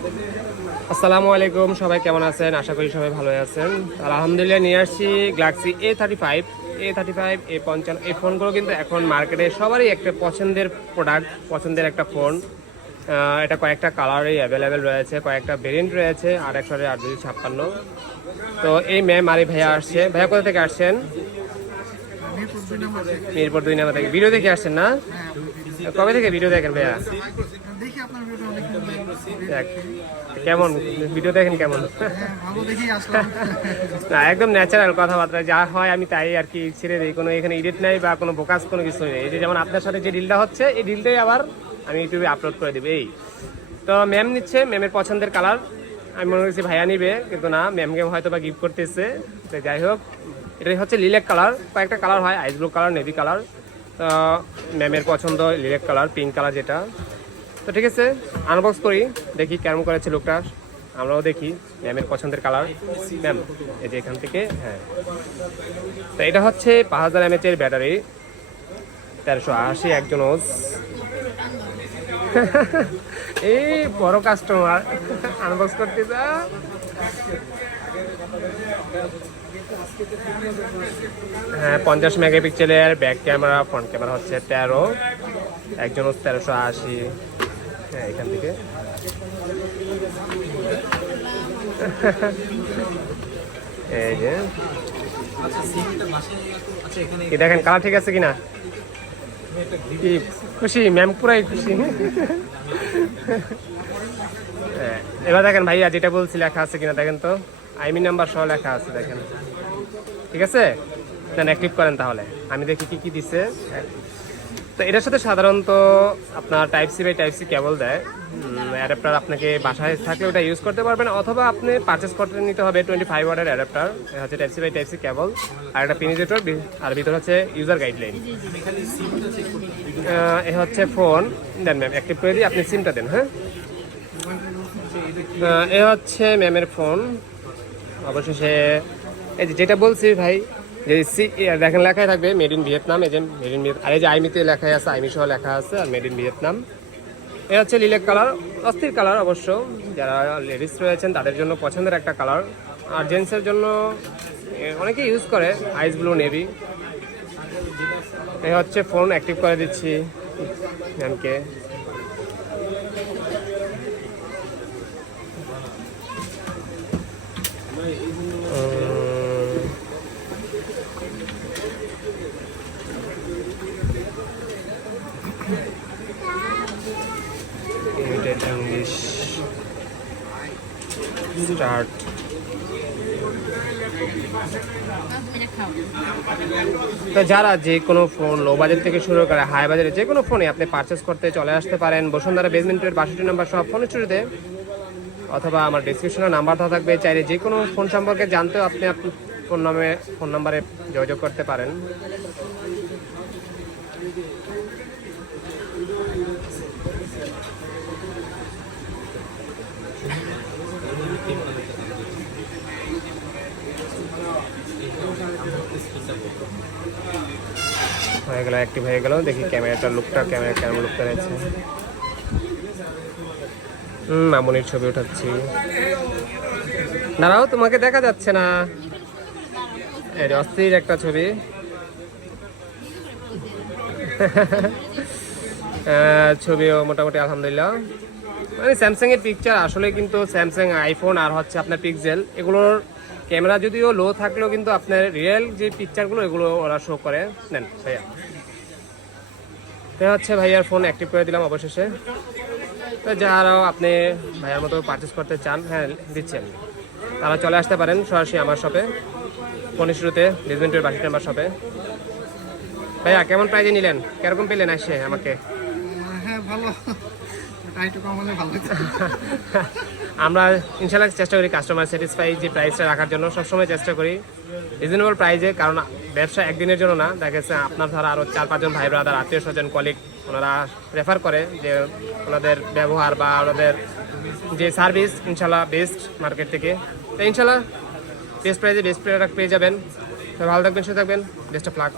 আসসালামু আলাইকুম সবাই কেমন আছেন? আশা করি সবাই ভালো আছেন। আর আলহামদুলিল্লাহ নিয়ে আসছি Galaxy A thirty five A thirty five A পঞ্চান্ন। এই ফোনগুলো কিন্তু এখন মার্কেটে সবারই একটা পছন্দের প্রোডাক্ট পছন্দের একটা ফোন এটা কয়েকটা কালারই অ্যাভেলেবেল রয়েছে কয়েকটা ভেরিয়েন্ট রয়েছে আর একশো আট দুই ছাপ্পান্ন। তো এই ম্যাম আরি ভাইয়া আসছে। ভাইয়া কোথা থেকে আসছেন? মিরপুর দুই নাম্বার থেকে। ভিডিও দেখে আসছেন না? কবে থেকে ভিডিও দেখেন ভাইয়া? দেখি আপনার ভিডিও অনেক দেখ, কেমন? ভিডিও দেখেন কেমন? ভালো না একদম ন্যাচারাল কথাবার্তা যা হয় আমি তাই আর কি ছেড়ে দিই। কোনো এখানে এডিট নাই বা কোনো বোকাস কোনো কিছু নেই। এই যে যেমন আপনার সাথে যে ডিলটা হচ্ছে এই ডিলটাই আবার আমি ইউটিউবে আপলোড করে দেবো এই। তো ম্যাম নিচ্ছে ম্যামের পছন্দের কালার আমি মনে করছি ভাইয়া নিবে কিন্তু না ম্যামকে হয়তো বা গিফট করতেছে। তো যাই হোক এটাই হচ্ছে লিলেক কালার কয়েকটা কালার হয় ice blue colour navy colour তো ম্যামের পছন্দ লিলেক কালার পিঙ্ক কালার যেটা। তো ঠিক আছে আনবক্স করি, দেখি কেমন করেছে লোকটা আমরাও দেখি ম্যামের পছন্দের কালার ম্যাম এই যে এখান থেকে হ্যাঁ। তো এটা হচ্ছে পাঁচ হাজার এমএচ এর ব্যাটারি তেরোশো আশি একজন ওজ। এই বড় কাস্টমার আনবক্স করতে যা। হ্যাঁ পঞ্চাশ মেগাপিক্সেলের ব্যাক ক্যামেরা ফ্রন্ট ক্যামেরা হচ্ছে তেরো। একজন তেরোশো আশি। হ্যাঁ এখান থেকে। এই যে। কি দেখেন কালার ঠিক আছে কিনা? কি খুশি ম্যাম পুরাই খুশি। হ্যাঁ, এবার দেখেন ভাইয়া যেটা বলছি লেখা আছে কিনা দেখেন তো। আইমি নাম্বার সহ লেখা আছে দেখেন। ঠিক আছে? দেন অ্যাক্টিভ করেন তাহলে। আমি দেখি কি কি দিছে। তো এটার সাথে সাধারণত আপনার type C by type C cable দেয়। অ্যাডাপ্টার আপনাকে বাসায় থাকলে ওটা ইউজ করতে পারবেন অথবা আপনি পারচেস করতে নিতে হবে টোয়েন্টি ফাইভ ওয়ার্ডের অ্যাডাপ্টার হচ্ছে type C by type C cable আর একটা পিনিজেটর আর ভিতর হচ্ছে ইউজার গাইডলাইন এ হচ্ছে ফোন দেন ম্যাম অ্যাক্টিভ করে দিই আপনি সিমটা দেন হ্যাঁ? এ হচ্ছে ম্যামের ফোন অবশেষে এই যে যেটা বলছি ভাই যে সি দেখেন, লেখাই থাকবে মেড ইন ভিয়েতনাম, এই যে মেড ইন আর এই যে আইমিতে লেখাই আছে আইমি সহ লেখা আছে আর মেড ইন ভিয়েতনাম। এ হচ্ছে লিলেক কালার, অস্থির কালার অবশ্য। যারা লেডিস রয়েছেন, তাদের জন্য পছন্দের একটা কালার। আর জেন্টসের জন্য অনেকে ইউজ করে, আইস ব্লু, নেভি। এই হচ্ছে ফোন অ্যাক্টিভ করে দিচ্ছি। ম্যামকে। Start তো যারা যে কোনো ফোন লো বাজেট থেকে শুরু করে হাই বাজারে যে কোনো ফোনে আপনি পারচেস করতে চলে আসতে পারেন। বসুন্ধরা বেসমেন্টের বাষট্টি নাম্বার সব ফোন স্টোরিতে অথবা আমার ডিসক্রিপশনে নাম্বার দেওয়া থাকবে। চাইলে যে কোনো ফোন সম্পর্কে জানতেও আপনি আপনার ফোন নামে ফোন নাম্বারে যোগাযোগ করতে পারেন। হয়ে গেল অ্যাক্টিভ হয়ে গেল। দেখি ক্যামেরাটার লুকটা ক্যামেরা কেমন লুক করেছে হুম মামুনির ছবি উঠাচ্ছি। দাঁড়াও, তোমাকে দেখা যাচ্ছে না। এই অস্থির একটা ছবি। ছবিও মোটামুটি আলহামদুলিল্লাহ। মানে স্যামসাং এর পিকচার আসলে কিন্তু স্যামসাং আইফোন আর হচ্ছে আপনার পিক্সেল এগুলোর ক্যামেরা যদিও লো থাকলেও কিন্তু আপনার রিয়েল যে পিকচারগুলো এগুলো ওরা শো করে। নেন ভাইয়া। তো হচ্ছে ভাইয়ার ফোন অ্যাক্টিভ করে দিলাম অবশেষে। তো যারাও আপনি ভাইয়ার মতো পারচেস করতে চান হ্যাঁ দিচ্ছেন। তারা চলে আসতে পারেন সরাসরি আমার শপে ফোনের শুরুতে বেসমেন্টের বাসি নাম্বার শপে ভাইয়া কেমন প্রাইজে নিলেন? কীরকম পেলেন আসে আমাকে? হ্যাঁ ভালো। ভালো আমরা ইনশাল্লাহ চেষ্টা করি কাস্টমার স্যাটিসফাই যে প্রাইসটা রাখার জন্য। সবসময় চেষ্টা করি রিজনেবল প্রাইজে কারণ ব্যবসা একদিনের জন্য না। দেখা গেছে আপনার ধরা আরও চার পাঁচজন ভাই ব্রাদার আত্মীয় স্বজন কলিগ ওনারা রেফার করে যে ওনাদের ব্যবহার বা ওনাদের যে সার্ভিস ইনশাল্লাহ বেস্ট মার্কেট থেকে। তো ইনশাল্লাহ বেস্ট প্রাইজে বেস্ট প্রোডাক্ট পেয়ে যাবেন। ভালো থাকবেন, সুস্থ থাকবেন। Best of luck